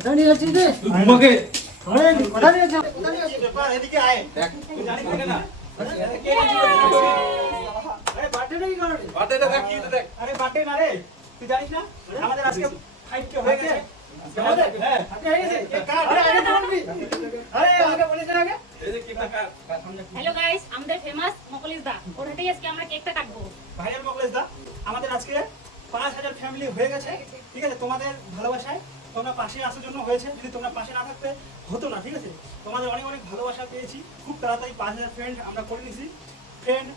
কোথায় নিয়ে যাচ্ছিস রে? তোমাকে কোথায় নিয়ে যাচ্ছিস? কোথায় নিয়ে যাচ্ছিস? এদিকে আয় দেখ তুই জানিস না আরে বার্থডে নাকি কারণ? বাটেটা দেখ কি দেখ আরে বার্থডে না রে, তুই জানিস না আমাদের আজকে 5K হয়ে গেছে। আমাদের? হ্যাঁ আজকে হয়ে গেছে? আরে আগে তো বলবি। আরে আগে বলিস না আগে। এই যে কি টাকা হ্যালো গাইস, আমাদের ফেমাস মকলিস দা ওর হাতেই আজকে আমরা কেকটা কাটবো। ভাইরাল মকলেশ দা, আমাদের আজকে 5000 ফ্যামিলি হয়ে গেছে। ঠিক আছে, তোমাদের ভালোবাসায় তোমরা পাশে আসার জন্য হয়েছে। যদি তোমরা পাশে না থাকতে হতো না, ঠিক আছে। তোমাদের অনেক অনেক ভালোবাসা পেয়েছি। খুব তাড়াতাড়ি 5000 ফ্রেন্ড আমরা করে নিয়েছি, ফ্রেন্ড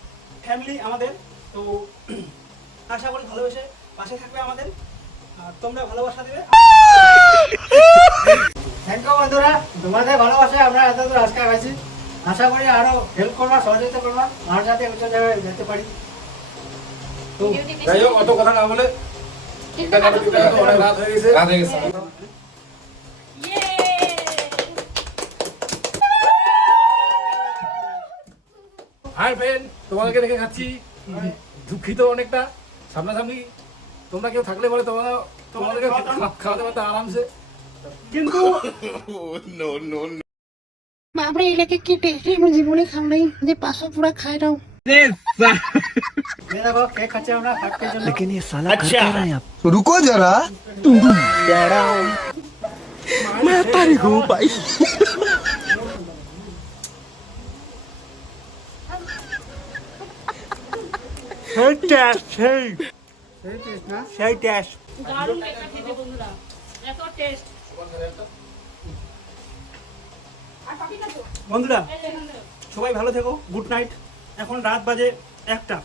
ফ্যামিলি আমাদের। তো আশা করি ভালোবেসে পাশে থাকবে আমাদের, আর তোমরা ভালোবাসা দেবে। থ্যাংক ইউ বন্ধুরা, তোমাদের ভালোবাসায় আমরা এত দূর আজকে আছি। আশা করি আরো হেল্প করবা, সহযোগিতা করবা, আর যাতে উচ্চ জায়গায় যেতে পারি। তো যাই হোক অত কথা না বলে কেকটা টাকা কাটবো। দিতে অনেক রাত হয়ে গেছে ইয়ে! হাই ফ্রেন্ড তোমাদেরকে রেখে খাচ্ছি দুঃখিত অনেকটা সামনাসামনি তোমরা কেউ থাকলে বলে তোমাদেরকে খাওয়াতে পারতে আরামসে কিন্তু বাপরে এলাকে কি টেস্টি আমি জীবনে খাও নাই যে পাঁচশো পুরা খাই দাও এই দেখো কেক খাচ্ছি আমরা ফাটকের জন্য। रुको जरा मैं तारीख हूँ भाई সেই টেস্ট না? সেই টেস্ট। দারুণ কেকটা খেতে বন্ধুরা, এত টেস্ট। আর পাপি না তো? বন্ধুরা এই যে এখান থেকে। সবাই ভালো থেকো, গুড নাইট। এখন রাত বাজে 1টা,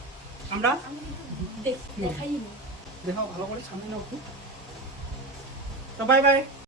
আমরা দেখাইনি। দেখাও ভালো করে সামনে নাও একটু। তো বাই বাই।